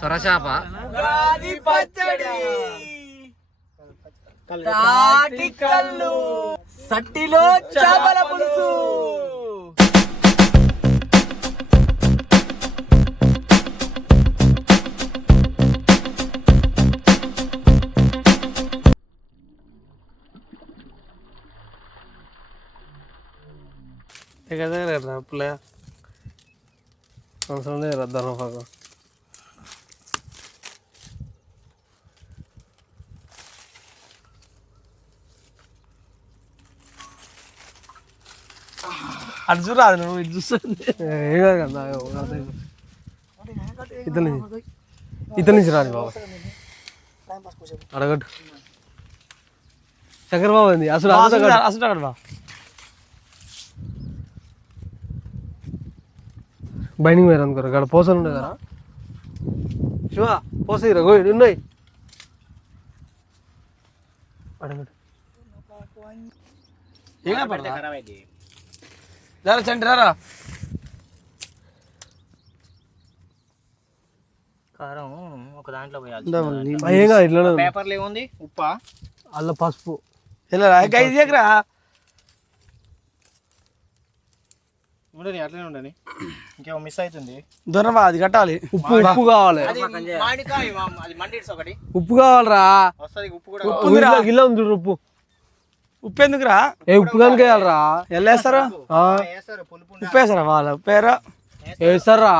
సొరచాప, కళ్ళు, సట్టిలో చేపల పులుసు. పుల్ల అవసరం లేదు రద్దాను పాక అటు చూరాదు నువ్వు ఇటు చూస్తుంది. ఇతని నుంచి రాని బాబా అడగట్టు శంకర్ బాబు అండి అసలు అసలు అక్కడ బా బైండింగ్ వేరు అనుకోరు ఇక్కడ పోసలు ఉండే కదా శివ పోస గోయి ఉన్నాయి అడగట్టు చండి రారా. కారం ఒక దాంట్లో పేపర్లు ఏముంది, ఉప్పా, అల్ల పసుపు దగ్గర ఉండని అట్లనే ఉండని, ఇంకేమో మిస్ అవుతుంది. దూరమా అది కట్టాలి. ఉప్పు ఉప్పు కావాలి, ఉప్పు కావాలరా. ఉప్పు గిల్ల ఉంది ఉప్పు. ఉప్పు ఎందుకురా? ఏ ఉప్పు కనుక వేయాలరా. ఎల్లేస్తారా? ఉప్పు వేస్తారా? వాళ్ళ ఉప్పేరా వేస్తారా.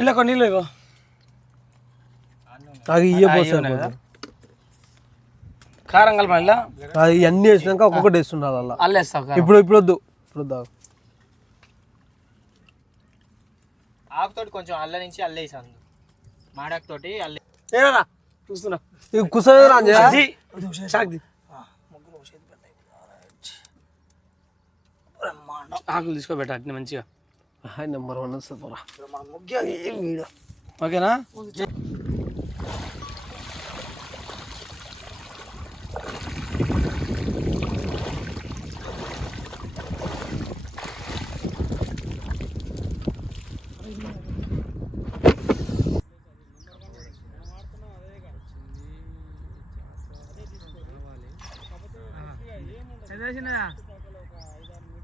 ఇలా కొన్ని నీళ్ళు ఇగో అది ఇయ్య కారం కలపాలి. అది అన్ని వేసినాక ఒక్కొక్కటి వేస్తుండాలి అలా. అల్లేస్తావు ఇప్పుడు ఇప్పుడు వద్దు, ఇప్పుడు వద్దు. ఆకుతోటి కొంచెం అల్ల నుంచి అల్లేసాను, మాడాకుతోటి అల్లే. ఏరా చూస్తున్నా కుసరాంజీ ఆకులు తీసుకోబెట్ట అట్నే మంచిగా. నెంబర్ 1 వస్తుంది. ఓకేనా?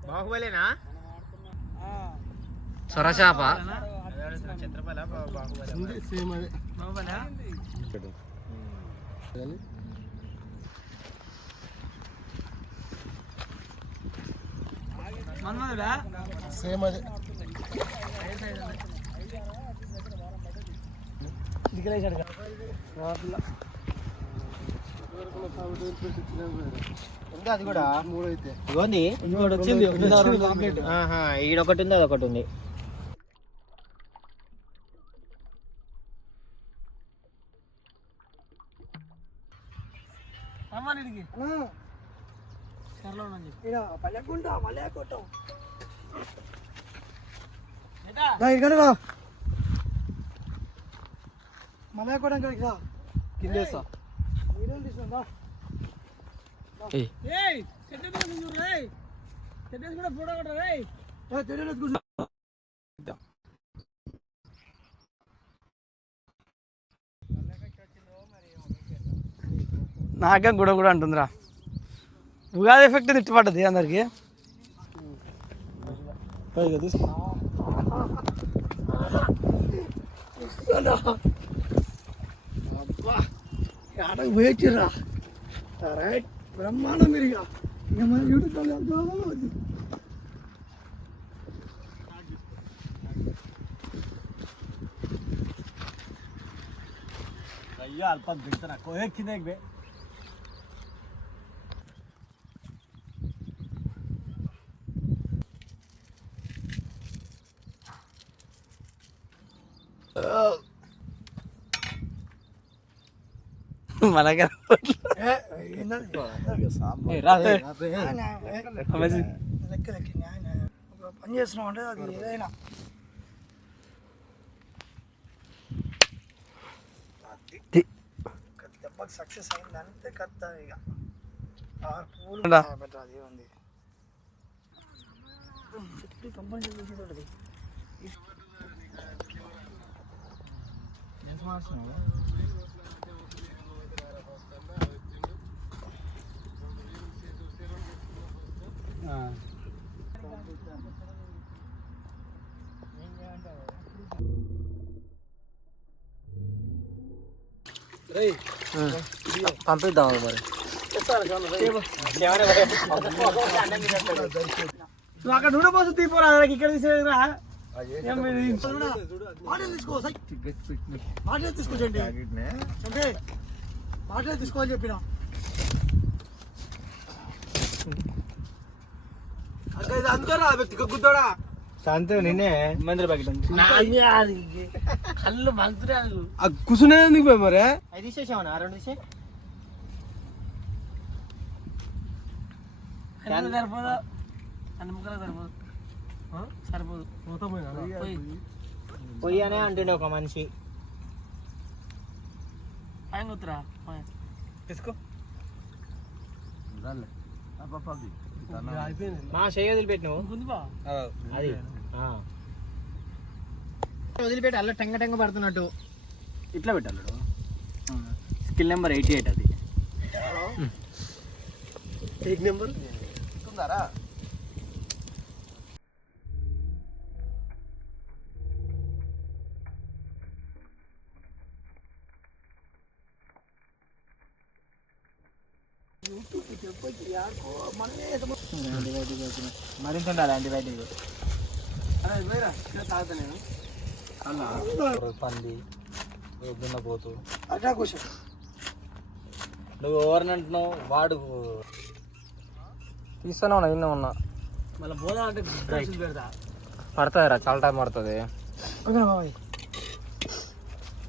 బాహుబలేనా? సొరచాప, సేమ్ అదే. అది కూడా మూడైతే ఈడొకటి ఉంది, అదొకటి ఉంది. కిందేసా నాకే గుడ కూడా అంటుందిరా. ఉగాది ఎఫెక్ట్ తిట్టుపడ్డది అందరికి. పోయొచ్చిర్రా. రైట్ బ్రహ్మాండం. మీరు ఇక మన యూట్యూబ్ అయ్యో అల్ప దిగుతున్నా కోయెక్కిందే. మనకే పని చేస్తున్నాం అంటే అది ఏదైనా దెబ్బకి సక్సెస్ అయిందంటే కత్త ఇక పూలు అది ఉంది. పంపిద్దాం మరి. నువ్వు అక్కడ నూనె పోసు తీపోరా ఇక్కడ తీసేదిరా. మాటలు తీసుకోండి అంటే మాటలు తీసుకోవాలని చెప్పిన అందుకోరా వ్యక్తిగా గుద్దోడా శాంతి నిన్నే మందిర ప్యాకెట్ కళ్ళు మంత్రి కూర్చునే ఎందుకు పోయి మరి అది తీసేసామన్నా 2 తీసే సరిపోదు అన్ని ముక్కలు సరిపోదు సరిపోదు మొత్తం పొయ్యి అనే అంటుండే ఒక మనిషి. ఆయన గుర్తురా తీసుకో మా చెయ్యి వదిలిపెట్టి నువ్వు గుందిపా అది వదిలిపెట్టి అల్ల టెంగ టెంగ పడుతున్నట్టు ఇట్లా పెట్టాలి స్కిల్ నెంబర్ 88 అది నెంబర్ ఉందారా మరింత ఉండాలి యాంటీబయాటిక్. తాగుతా నేను పంది దున్నపోతు అట్లా కూర్చో నువ్వు ఎవరిని అంటున్నావు వాడు తీస్తానే ఉన్నా నిన్న ఉన్నా మళ్ళీ బోధ అంటే పెడతా పడుతుందిరా చాలా టైం పడుతుంది బాబాయ్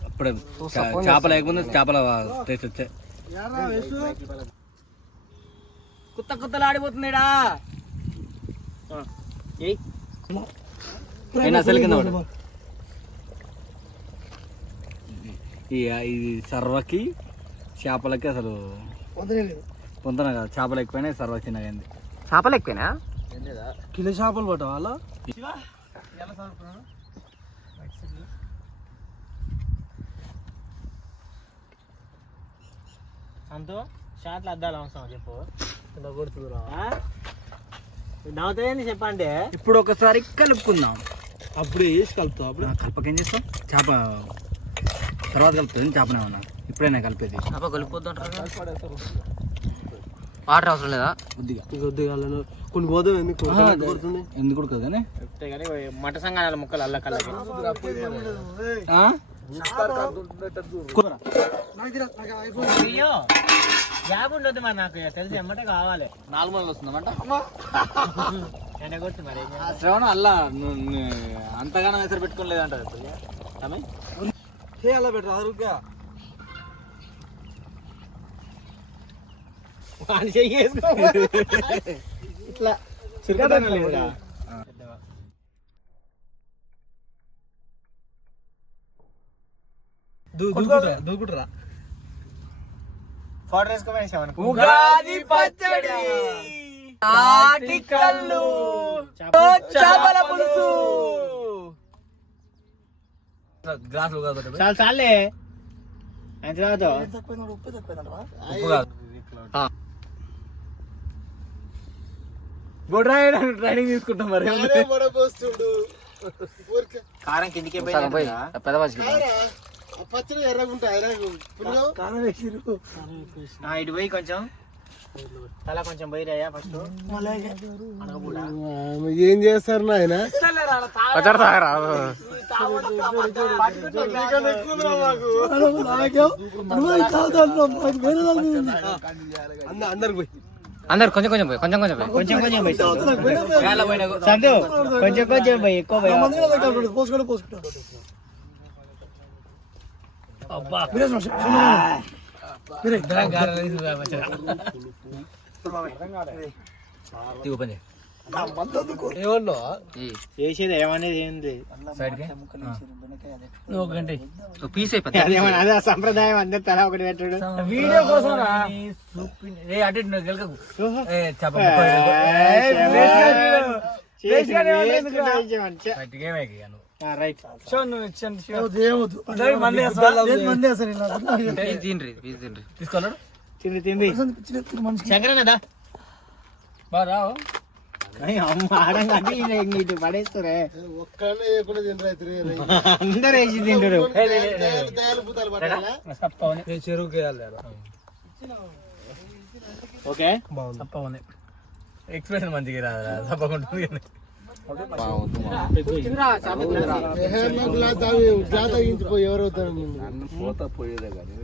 అప్పుడే చేప లేకపోతే చేపల టేస్ట్ వచ్చాయి కొత్త కొత్తలు ఆడిపోతుందిడా నేను అసలు కింద పడ్డా. ఇది సర్వకి చేపలకి అసలు వదిలేదు పొందన కదా చేపలు ఎక్కువైనా సర్వ చిన్నగా అయింది. చేపలు ఎక్కువనా కిలో చేపలు పట్ట వాళ్ళ సంతో షాట్లు అద్దాలు అవసరం చెప్పు. కొడుతుందిరా నవ్వుతాయండి చెప్పండి. ఇప్పుడు ఒకసారి కలుపుకుందాం. అప్పుడు వేసి కలుపుతావు. అప్పుడు కలపకేం చేస్తాం చేప తర్వాత కలుపుతుంది చేపనే ఉన్నా ఇప్పుడైనా కలిపేది చేప కలిపోద్దు వాటర్ అవసరం లేదా కొద్దిగా కొన్ని పోదాం ఎందుకు కొడుతుంది కానీ కానీ మట సంఘాల ముక్కలు అల్ల కళ్ళకి జాబ్ ఉండొద్దు మరి నాకు తెలిసి ఎమ్మటే కావాలి. 4 మంది వస్తుందన్నమాట ఎండగొట్టు మరి శ్రవణ అల్లా అంతగానో ఎసరు పెట్టుకోలేదంటారు అలా పెట్టరు అరుగ్గా ఇట్లా చిరుకదనం లేదురా. దూకుట్రా ఫోటో వేసుకోమని ఉగాది పచ్చడి తాటి కల్లు చేపల పులుసు గ్లాసులు కాదు చాలు చాలే ఎంత రాదు ఉప్పు తక్కువ ఉప్పు కాదు ట్రైనింగ్ తీసుకుంటాం మరి. కారం కిందికే పెద్ద పచ్చడి ఎర్రగుంటా ఇటు పోయి కొంచెం తల కొంచెం పోయి రాయా ఫస్ట్ ఏం చేస్తారు నాయన అందరు కొంచెం కొంచెం పోయి కొంచెం కొంచెం పోయి కొంచెం కొంచెం పోయి సందు కొంచెం కొంచెం పోయి ఎక్కువ పోయి పోసుకుంటా పోసుకుంటా చేసేది ఏమనేది ఏంది పీస్ అదే సంప్రదాయం అందరు తల ఒకటి పెట్టాడు వీడియో కోసం వేసుకొని ఏమన్నా ఎందుకురా? రైట్ షో నువ్వు ఇచ్చండి షో. ఏమొద్దు. అందరికి మంది వేస్తావా? లేదు మంది అసలు ఇలా. తీసుకోలేడు తిండి తిండి మనిషికి శంకరన్నదా బాగా రావు. అమ్మ ఆడంగా ఇటు పడేస్తురే ఒక్కనే లేకుండా తినరా ఇద్దరు. అందరు వేసి తింటారు తయారు పూతాలు పట్టాలా? చెరువుకి వేయాలి. ఓకే తప్పవని ఎక్స్ప్రెషన్ మంచిగా రాదు తప్పకుండా గ్లాస్ తాగించిపోయి ఎవరవుతారు పోతా పోయేదే కానీ